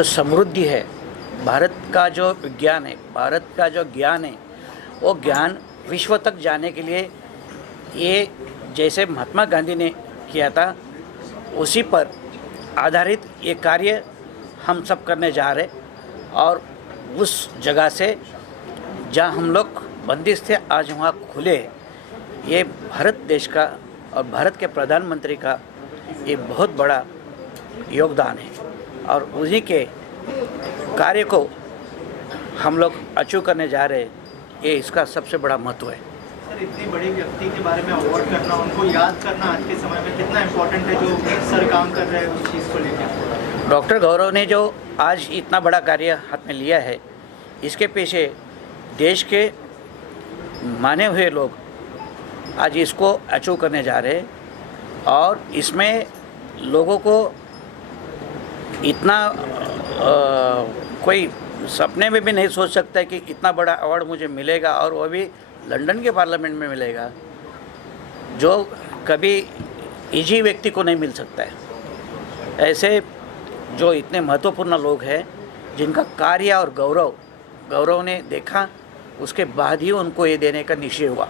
जो समृद्धि है, भारत का जो विज्ञान है, भारत का जो ज्ञान है, वो ज्ञान विश्व तक जाने के लिए ये जैसे महात्मा गांधी ने किया था उसी पर आधारित ये कार्य हम सब करने जा रहे। और उस जगह से जहाँ हम लोग बंदिश थे आज वहाँ खुले। ये भारत देश का और भारत के प्रधानमंत्री का ये बहुत बड़ा योगदान है और उन्हीं के कार्य को हम लोग अचीव करने जा रहे हैं। ये इसका सबसे बड़ा महत्व है। सर, इतनी बड़ी व्यक्ति के बारे में अवार्ड करना, उनको याद करना आज के समय में कितना इम्पोर्टेंट है, जो सर काम कर रहे हैं उस चीज़ को लेकर। डॉक्टर गौरव ने जो आज इतना बड़ा कार्य हाथ में लिया है, इसके पीछे देश के माने हुए लोग आज इसको अचीव करने जा रहे हैं और इसमें लोगों को इतना कोई सपने में भी नहीं सोच सकता है कि इतना बड़ा अवार्ड मुझे मिलेगा और वो भी लंदन के पार्लियामेंट में मिलेगा, जो कभी इजी व्यक्ति को नहीं मिल सकता है। ऐसे जो इतने महत्वपूर्ण लोग हैं जिनका कार्य और गौरव ने देखा, उसके बाद ही उनको ये देने का निश्चय हुआ।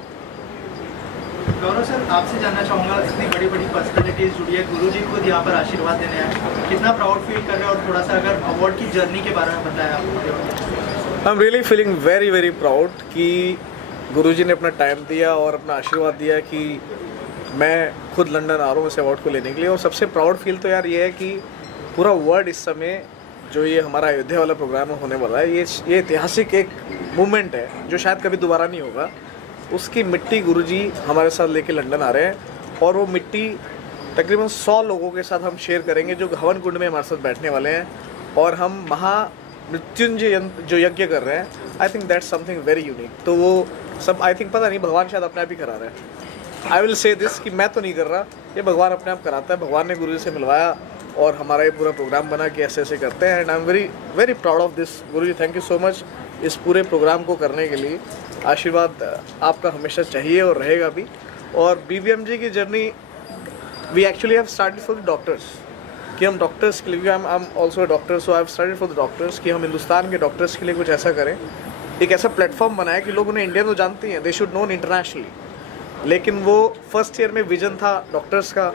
गौरव सर, आपसे जानना चाहूँगा, इतनी बड़ी बड़ी पर्सनैलिटीज़ जुड़ी है, गुरुजी खुद यहाँ पर आशीर्वाद देने आए, कितना प्राउड फील कर रहे हैं और थोड़ा सा अगर अवार्ड की जर्नी के बारे में बताया आप। I am really feeling very very proud कि गुरुजी ने अपना टाइम दिया और अपना आशीर्वाद दिया कि मैं खुद लंदन आ रहा हूँ इस अवार्ड को लेने के लिए। और सबसे प्राउड फील तो यार ये है कि पूरा वर्ल्ड इस समय जो ये हमारा अयोध्या वाला प्रोग्राम होने वाला है, ये ऐतिहासिक एक मूवमेंट है जो शायद कभी दोबारा नहीं होगा। उसकी मिट्टी गुरुजी हमारे साथ लेके लंदन आ रहे हैं और वो मिट्टी तकरीबन 100 लोगों के साथ हम शेयर करेंगे जो हवन कुंड में हमारे साथ बैठने वाले हैं और हम महामृत्युंजय जो यज्ञ कर रहे हैं। I think that's something very unique. तो वो सब आई थिंक पता नहीं, भगवान शायद अपने आप ही करा रहे हैं। आई विल से दिस कि मैं तो नहीं कर रहा, ये भगवान अपने आप कराता है। भगवान ने गुरुजी से मिलवाया और हमारा ये पूरा प्रोग्राम बना कि ऐसे ऐसे करते हैं। And I am very very proud of this. Guruji, thank you so much इस पूरे प्रोग्राम को करने के लिए। आशीर्वाद आपका हमेशा चाहिए और रहेगा भी। और BBMG की journey we actually have started for the doctors, कि हम डॉक्टर्स के लिए, I am also a doctor, so I have started for the doctors कि हम हिंदुस्तान के डॉक्टर्स के लिए कुछ ऐसा करें, एक ऐसा प्लेटफॉर्म बनाया कि लोग उन्हें इंडिया तो जानते हैं, दे शुड नोन इंटरनेशनली। लेकिन वो फर्स्ट ईयर में विजन था डॉक्टर्स का,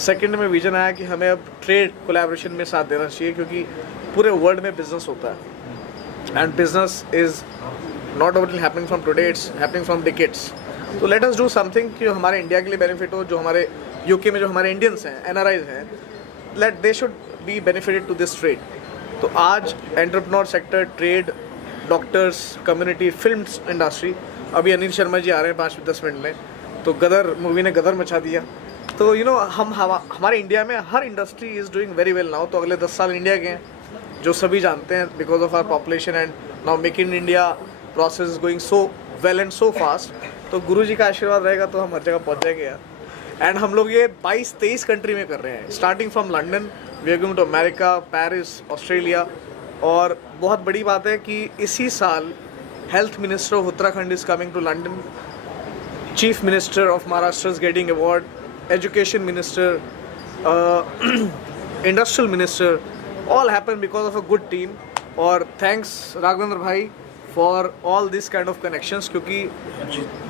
सेकेंड में विजन आया कि हमें अब ट्रेड कोलैबोरेशन में साथ देना चाहिए, क्योंकि पूरे वर्ल्ड में बिजनेस होता है and business is not only happening from today, it's happening from decades. तो लेट अस डू समथिंग कि जो हमारे इंडिया के लिए बेनिफिट हो, जो हमारे यूके में जो हमारे इंडियंस हैं, NRIs हैं, let they should be benefited to this trade. तो आज entrepreneur sector, trade, doctors, community, film industry, अभी अनिल शर्मा जी आ रहे हैं 5-10 मिनट में, तो गदर मूवी ने गदर मचा दिया। तो यू नो हमारे इंडिया में हर industry is doing very well now. तो अगले 10 साल इंडिया के हैं जो सभी जानते हैं, because of our population and now make in India process is going so well and so fast. तो गुरुजी का आशीर्वाद रहेगा तो हम हर जगह पहुँच जाएंगे यार। एंड हम लोग ये 22-23 कंट्री में कर रहे हैं, starting from London, we are going to America, Paris, Australia. और बहुत बड़ी बात है कि इसी साल health minister of Uttarakhand is coming to London, chief minister of Maharashtra is getting award, education minister, industrial minister, all happen because of a good team। और thanks Raghavendra भाई for all this kind of connections, क्योंकि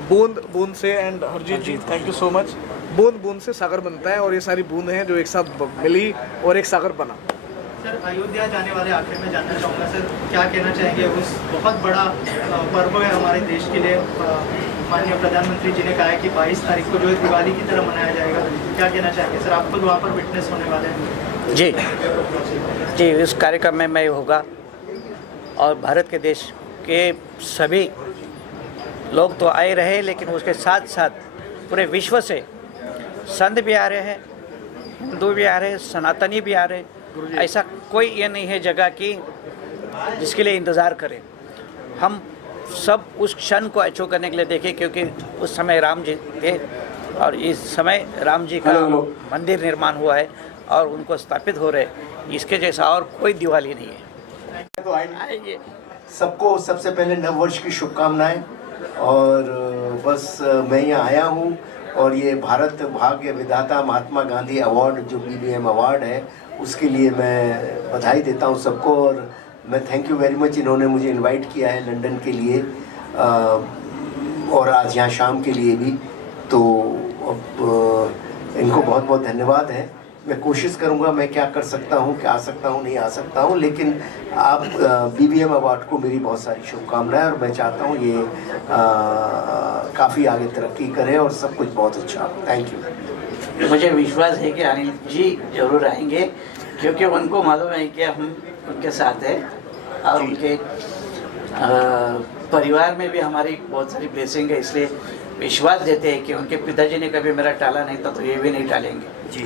बूंद बूंद से, and Harjeet ji thank you so much, बूंद बूंद से सागर बनता है और ये सारी बूंद हैं जो एक साथ मिली और एक सागर बना। सर, अयोध्या जाने वाले आखिर में जानना चाहूँगा सर, क्या कहना चाहेंगे, उस बहुत बड़ा पर्व है हमारे देश के लिए, माननीय प्रधानमंत्री जी ने कहा है कि 22 तारीख को जो है दिवाली की तरह मनाया जाएगा, क्या कहना चाहेंगे सर? आप खुद वहाँ पर विटनेस होने वाले हैं। जी, इस कार्यक्रम में मैं होगा और भारत के देश के सभी लोग तो आए रहे, लेकिन उसके साथ साथ पूरे विश्व से संत भी आ रहे हैं, हिंदू भी आ रहे हैं, सनातनी भी आ रहे हैं। ऐसा कोई ये नहीं है जगह की जिसके लिए इंतज़ार करें। हम सब उस क्षण को अचीव करने के लिए देखें, क्योंकि उस समय राम जी थे और इस समय राम जी का मंदिर निर्माण हुआ है और उनको स्थापित हो रहे, इसके जैसा और कोई दिवाली नहीं है। तो आइए सबको सबसे पहले नव वर्ष की शुभकामनाएं। और बस मैं यहाँ आया हूँ और ये भारत भाग्य विधाता महात्मा गांधी अवार्ड जो BBM अवार्ड है उसके लिए मैं बधाई देता हूँ सबको। और मैं थैंक यू वेरी मच, इन्होंने मुझे इनवाइट किया है लंदन के लिए और आज यहाँ शाम के लिए भी, तो अब इनको बहुत बहुत धन्यवाद है। मैं कोशिश करूँगा मैं क्या कर सकता हूँ, क्या आ सकता हूँ, नहीं आ सकता हूँ, लेकिन आप BBM अवार्ड को मेरी बहुत सारी शुभकामनाएं और मैं चाहता हूँ ये काफ़ी आगे तरक्की करे और सब कुछ बहुत अच्छा। Thank you. मुझे विश्वास है कि अनिल जी जरूर आएंगे, क्योंकि उनको मालूम है कि हम उनके साथ हैं और उनके परिवार में भी हमारी बहुत सारी ब्लेसिंग है, इसलिए विश्वास देते हैं कि उनके पिताजी ने कभी मेरा टाला नहीं था तो ये भी नहीं टालेंगे जी।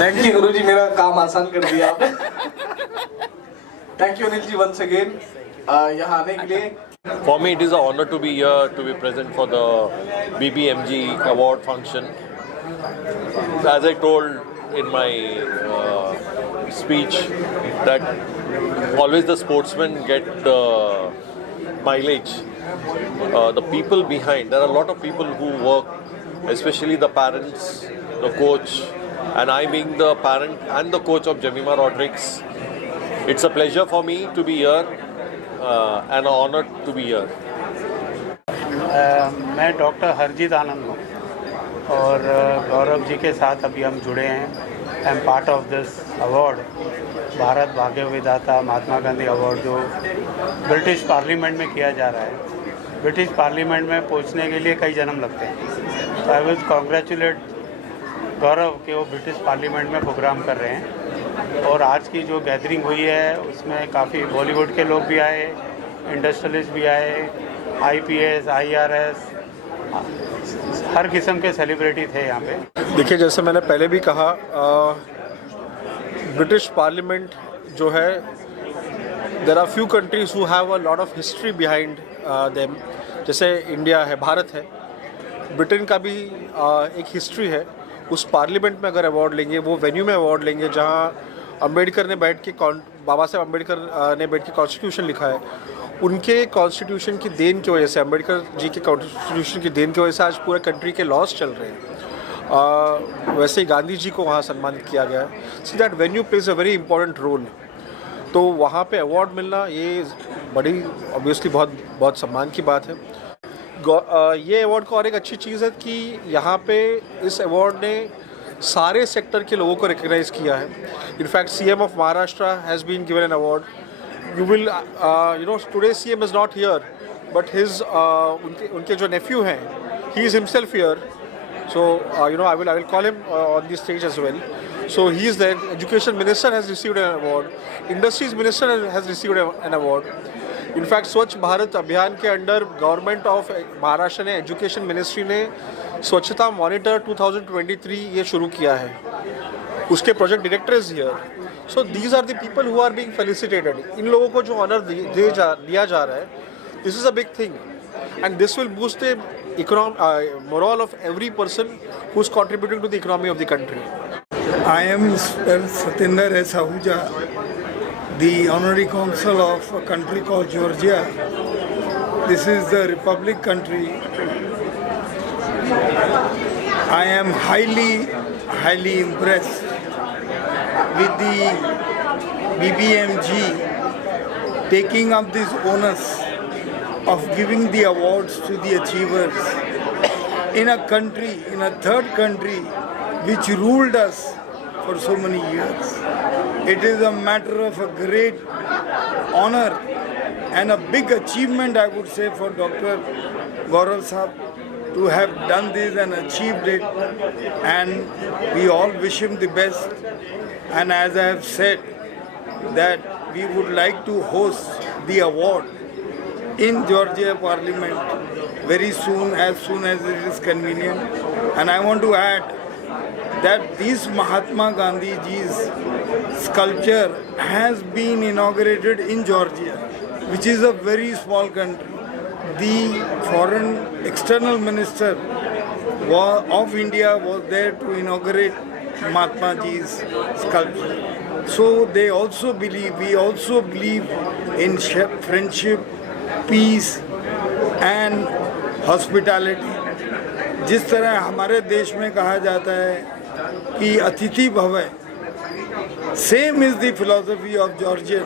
थैंक यू गुरुजी, मेरा काम आसान कर दिया आपने। Thank you Anil ji once again यहाँ आने के लिए। For me, it is an honor to be here, to be present for the BBMG award function. As I told in my speech, that always the sportsmen get the mileage. The people behind, there are a lot of people who work, especially the parents, the coach, and I being the parent and the coach of Jemima Rodrigues, it's a pleasure for me to be here. And an honor to be here. मैं doctor Harjeet आनंद हूँ और गौरव जी के साथ अभी हम जुड़े हैं। I am part of this award, Bharat भाग्य विधाता महात्मा गांधी अवार्ड, जो ब्रिटिश पार्लियामेंट में किया जा रहा है। ब्रिटिश पार्लियामेंट में पहुँचने के लिए कई जन्म लगते हैं, तो आई विल कॉन्ग्रेचुलेट गौरव कि वो ब्रिटिश पार्लियामेंट में प्रोग्राम कर रहे हैं। और आज की जो गैदरिंग हुई है उसमें काफ़ी बॉलीवुड के लोग भी आए, इंडस्ट्रियलिस्ट भी आए, IPS, IRS, हर किस्म के सेलिब्रिटी थे यहाँ पे। देखिए, जैसे मैंने पहले भी कहा, ब्रिटिश पार्लियामेंट जो है, there are few countries who have a lot of history behind them, जैसे इंडिया है, भारत है। ब्रिटेन का भी एक हिस्ट्री है। उस पार्लियामेंट में अगर अवार्ड लेंगे, वो वेन्यू में अवार्ड लेंगे जहाँ अम्बेडकर ने बैठ के, बाबा साहब अम्बेडकर ने बैठ के कॉन्स्टिट्यूशन लिखा है, उनके कॉन्स्टिट्यूशन की देन की वजह से, अम्बेडकर जी के कॉन्स्टिट्यूशन की देन की वजह से आज पूरे कंट्री के लॉज चल रहे हैं। वैसे ही गांधी जी को वहाँ सम्मानित किया गया है। See that venue plays a very important role. तो वहाँ पे अवार्ड मिलना ये बड़ी ऑब्वियसली बहुत सम्मान की बात है। ये अवार्ड को और एक अच्छी चीज़ है कि यहाँ पे इस अवार्ड ने सारे सेक्टर के लोगों को रिकग्नाइज़ किया है। In fact CM of Maharashtra has been given an award. You will today CM is not here, but his उनके जो नेफ्यू हैं, he is himself here, so I will call him on this stage as well. So he is there. Education Minister has received an award. Industries Minister has received an award. In fact, स्वच्छ भारत अभियान के under government of Maharashtra ने, education ministry ने स्वच्छता monitor 2023 ये शुरू किया है। उसके project director is here. So these are the people who are being felicitated. इन लोगों को जो ऑनर दिया जा रहा है, this is a big thing and this will boost the morale of every person who is contributing to the economy of the country. I am Mr. Satinder S. Ahuja, the Honorary Consul of a country called Georgia. This is the Republic country. I am highly impressed with the BBMG taking up this onus of giving the awards to the achievers in a country, in a third country, which ruled us for so many years. It is a matter of a great honor and a big achievement, I would say, for Dr. Gaurav Sahab to have done this and achieved it, and we all wish him the best. And as I have said, that we would like to host the award in Georgia Parliament very soon as it is convenient. And I want to add that this Mahatma Gandhi ji's sculpture has been inaugurated in Georgia, which is a very small country. The foreign external minister of India was there to inaugurate Mahatma ji's sculpture. So we also believe in friendship, peace and hospitality. जिस तरह हमारे देश में कहा जाता है कि अतिथि भव Same is the philosophy of Georgian.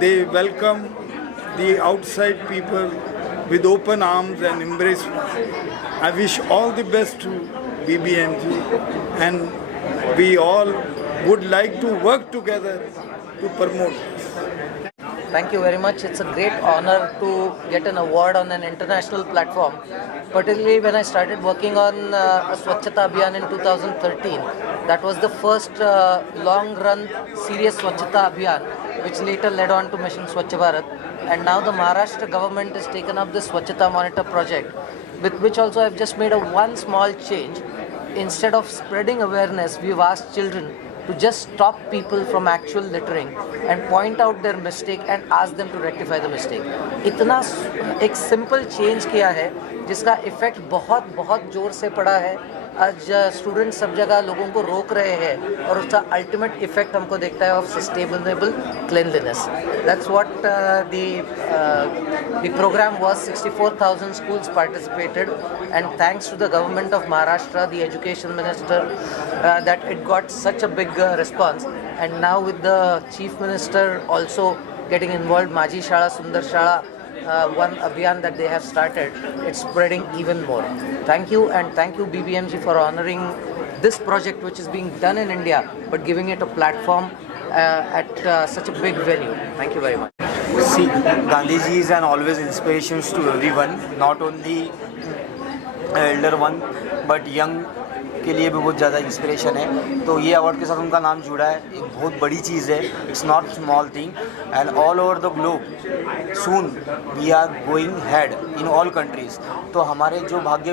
They welcome the outside people with open arms and embrace. I wish all the best to BBMG, and we all would like to work together to promote this. Thank you very much. It's a great honor to get an award on an international platform, particularly when I started working on a Swachhata Abhiyan in 2013. That was the first long-run serious Swachhata Abhiyan, which later led on to Mission Swachh Bharat. And now the Maharashtra government has taken up this Swachhata Monitor project, with which also I've just made one small change. Instead of spreading awareness, we've asked children to just stop people from actual littering and point out their mistake and ask them to rectify the mistake. इतना एक simple change किया है जिसका effect बहुत बहुत ज़ोर से पड़ा है. आज स्टूडेंट सब जगह लोगों को रोक रहे हैं और उसका अल्टीमेट इफेक्ट हमको देखता है of sustainable cleanliness. That's what the program was. 64,000 schools participated, and thanks to the government of Maharashtra, the education minister, that it got such a big response. And now with the chief minister also getting involved, Maji Shala Sundar Shala, one abhiyan that they have started, it's spreading even more. Thank you, and thank you BBMG for honoring this project which is being done in India but giving it a platform at such a big venue. Thank you very much. See, Gandhiji is an always inspiration to everyone, not only elder one but young के लिए भी बहुत ज़्यादा inspiration है. तो ये award के साथ उनका नाम जुड़ा है, एक बहुत बड़ी चीज़ है. It's not small thing, and all over the globe soon we are going head in all countries. तो हमारे जो भाग्य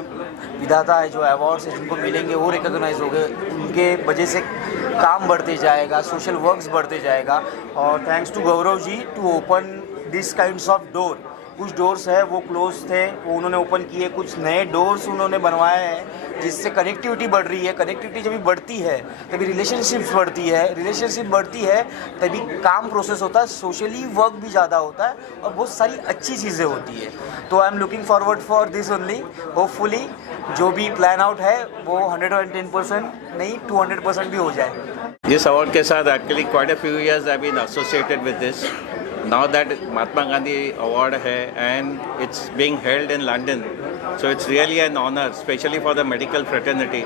विधाता है, जो अवार्ड्स है जिनको मिलेंगे वो रिकॉग्नाइज हो गए, उनके वजह से काम बढ़ते जाएगा, सोशल वर्क्स बढ़ते जाएगा. और thanks to Gaurav ji to open this kinds of door. कुछ डोर्स है वो क्लोज थे, वो उन्होंने ओपन किए, कुछ नए डोर्स उन्होंने बनवाए हैं जिससे कनेक्टिविटी बढ़ रही है. कनेक्टिविटी जब भी बढ़ती है तभी रिलेशनशिप्स बढ़ती है, रिलेशनशिप बढ़ती है तभी काम प्रोसेस होता है, सोशली वर्क भी ज़्यादा होता है और बहुत सारी अच्छी चीज़ें होती है. तो I am looking forward for this only. Hopefully जो भी प्लान आउट है वो 110% नहीं 200% भी हो जाए. This award के साथ actually quite a few years I've been associated with this. Now that Mahatma Gandhi award है and it's being held in London, so it's really an honor, especially for the medical fraternity.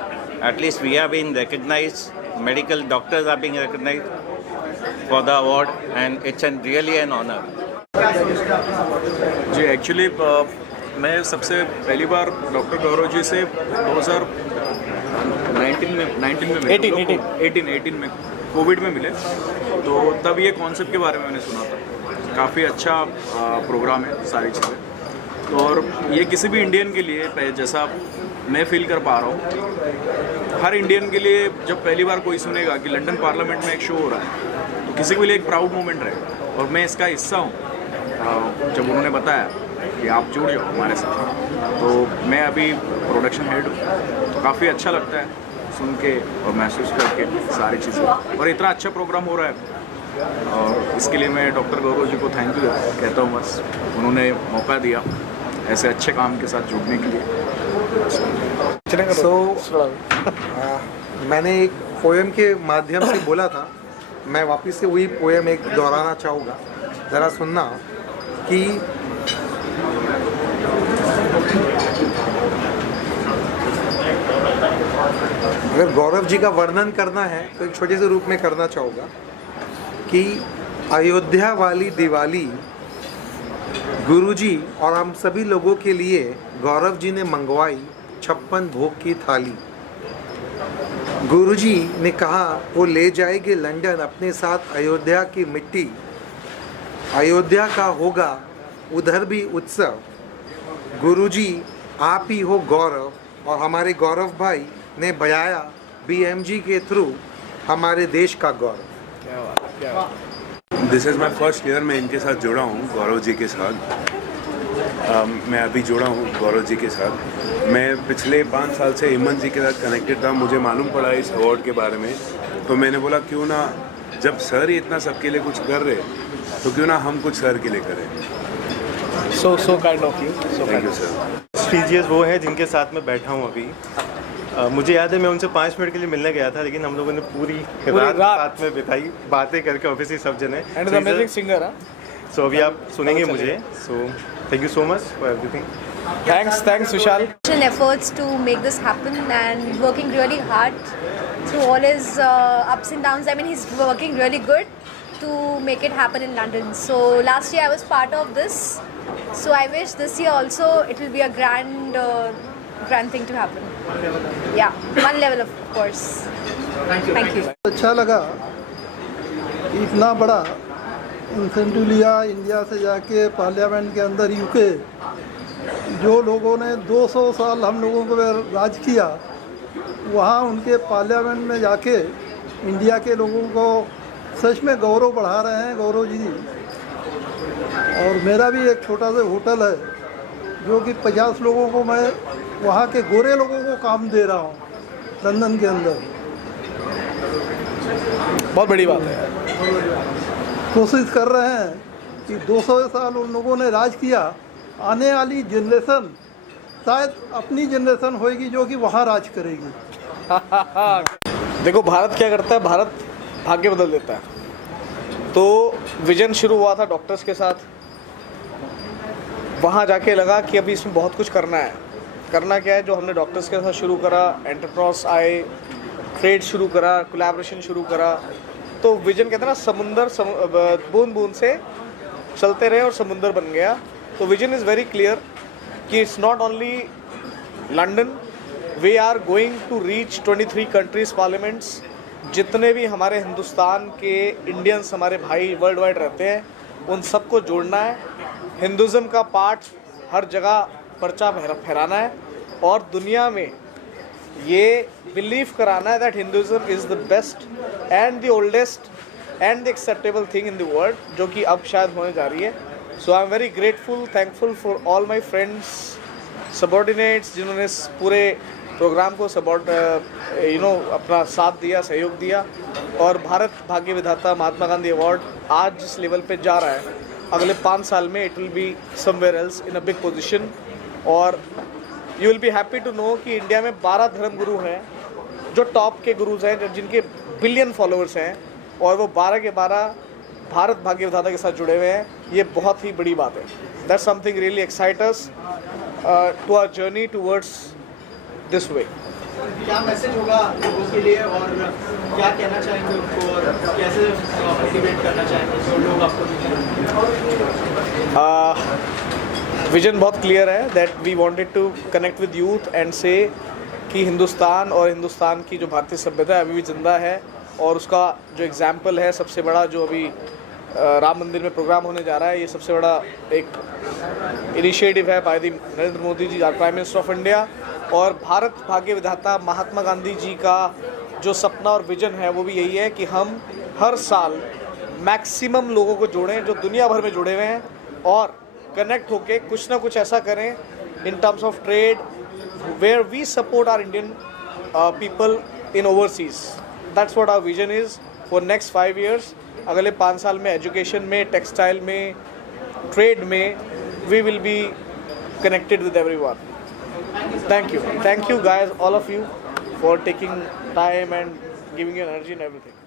At least we have been recognized, medical doctors are being recognized for the award, and it's really an honor. जी actually मैं सबसे पहली बार doctor Gaurav ji से 2018 में Covid में मिले. तो तब ये कॉन्सेप्ट के बारे में मैंने सुना था. काफ़ी अच्छा प्रोग्राम है, सारी चीज़ें. तो और ये किसी भी इंडियन के लिए, जैसा मैं फील कर पा रहा हूँ, हर इंडियन के लिए जब पहली बार कोई सुनेगा कि लंदन पार्लियामेंट में एक शो हो रहा है तो किसी के लिए एक प्राउड मोमेंट रहेगा. और मैं इसका हिस्सा हूँ. जब उन्होंने बताया कि आप जुड़ जाओ हमारे साथ, तो मैं अभी प्रोडक्शन हेड हूँ. तो काफ़ी अच्छा लगता है सुन के और महसूस करके सारी चीज़ें. और इतना अच्छा प्रोग्राम हो रहा है और इसके लिए मैं डॉक्टर गौरव जी को थैंक यू कहता हूँ. बस उन्होंने मौका दिया ऐसे अच्छे काम के साथ जुड़ने के लिए. मैंने एक पोएम के माध्यम से बोला था, मैं वापस से वही पोएम एक दोहराना चाहूँगा. ज़रा सुनना कि अगर गौरव जी का वर्णन करना है तो एक छोटे से रूप में करना चाहूँगा कि अयोध्या वाली दिवाली गुरुजी और हम सभी लोगों के लिए गौरव जी ने मंगवाई 56 भोग की थाली. गुरुजी ने कहा वो ले जाएंगे लंदन अपने साथ अयोध्या की मिट्टी. अयोध्या का होगा उधर भी उत्सव. गुरुजी आप ही हो गौरव, और हमारे गौरव भाई ने बजाया BMG के थ्रू हमारे देश का गौरव. This is my first year. मैं इनके साथ जुड़ा हूँ, गौरव जी के साथ. मैं अभी जुड़ा हूँ गौरव जी के साथ. मैं पिछले 5 साल से हेमंत जी के साथ कनेक्टेड था. मुझे मालूम पड़ा इस अवार्ड के बारे में, तो मैंने बोला क्यों ना, जब सर ही इतना सबके लिए कुछ कर रहे तो क्यों ना हम कुछ सर के लिए करें. So kind of you. Thank you sir. Precious वो है जिनके साथ मैं बैठा हूँ अभी. मुझे याद है मैं उनसे 5 मिनट के लिए मिलने गया था, लेकिन हम लोगों ने पूरी रात साथ में बिताई, बातें करके ऑब्वियसली सब जने। And is amazing singer. So अभी आप सुनेंगे मुझे। So thank you so much for everything. Thanks Vishal. Efforts to make this happen and working really hard through all his ups and downs. I mean, he's working really good to make it happen in London. So last year I was part of this. So I wish this year also it will be a grand thing to happen. Yeah, one level of course. Thank you. अच्छा लगा, इतना बड़ा incentive लिया India से जाके parliament के अंदर UK, जो लोगों ने 200 साल हम लोगों को राज किया, वहाँ उनके पार्लियामेंट में जाके इंडिया के लोगों को सच में गौरव बढ़ा रहे हैं गौरव जी। और मेरा भी एक छोटा सा होटल है जो कि 50 लोगों को मैं वहाँ के गोरे लोगों को काम दे रहा हूँ लंदन के अंदर। बहुत बड़ी बात है। कोशिश कर रहे हैं कि 200 साल उन लोगों ने राज किया, आने वाली जनरेशन शायद अपनी जनरेशन होएगी जो कि वहाँ राज करेगी। देखो भारत क्या करता है, भारत भाग्य बदल देता है। तो विजन शुरू हुआ था डॉक्टर्स के साथ, वहाँ जाके लगा कि अभी इसमें बहुत कुछ करना है। करना क्या है, जो हमने डॉक्टर्स के साथ शुरू करा, एंटरप्रेन्योर्स आए, ट्रेड शुरू करा, कोलैबोरेशन शुरू करा। तो विजन कहते हैं ना, समुंदर बूंद बूंद से चलते रहे और समुंदर बन गया। तो विजन इज़ वेरी क्लियर कि it's not only London, we are going to reach 23 countries parliaments. जितने भी हमारे हिंदुस्तान के इंडियंस हमारे भाई वर्ल्ड वाइड रहते हैं, उन सबको जोड़ना है। हिंदुज़म का पार्ट हर जगह पर्चा फहराना है और दुनिया में ये बिलीव कराना है that Hinduism is the best and the oldest and the acceptable thing in the world, जो कि अब शायद होने जा रही है। So I am very grateful, thankful for all my friends, subordinates, जिन्होंने इस पूरे प्रोग्राम को अपना साथ दिया, सहयोग दिया। और भारत भाग्य विधाता महात्मा गांधी अवार्ड आज जिस लेवल पे जा रहा है, अगले 5 साल में it will be somewhere else in a big position. और you will be happy to know कि इंडिया में 12 धर्म गुरु हैं जो टॉप के गुरुज हैं, जिनके बिलियन फॉलोअर्स हैं, और वो 12 के 12 भारत भाग्य विधाता के साथ जुड़े हुए हैं। ये बहुत ही बड़ी बात है। That's something really excite us to our journey towards this way. क्या मैसेज होगा लोगों के लिए और क्या कहना चाहेंगे उनको और कैसे मोटिवेट करना चाहेंगे जो लोग आपको विजन बहुत क्लियर है that we wanted to connect with youth and say कि हिंदुस्तान और हिंदुस्तान की जो भारतीय सभ्यता है अभी भी जिंदा है, और उसका जो एग्जाम्पल है सबसे बड़ा, जो अभी राम मंदिर में प्रोग्राम होने जा रहा है, ये सबसे बड़ा एक इनिशिएटिव है by the Narendra Modi ji, prime minister of India. और भारत भाग्य विधाता महात्मा गांधी जी का जो सपना और विजन है वो भी यही है कि हम हर साल मैक्सिमम लोगों को जोड़ें जो दुनिया भर में जुड़े हुए हैं, और कनेक्ट होके कुछ ना कुछ ऐसा करें in terms of trade where we support our Indian people in overseas. That's what our vision is for next 5 years। अगले 5 साल में एजुकेशन में, टेक्सटाइल में, ट्रेड में we will be connected with everyone. Thank you guys, all of you, for taking time and giving your energy and everything.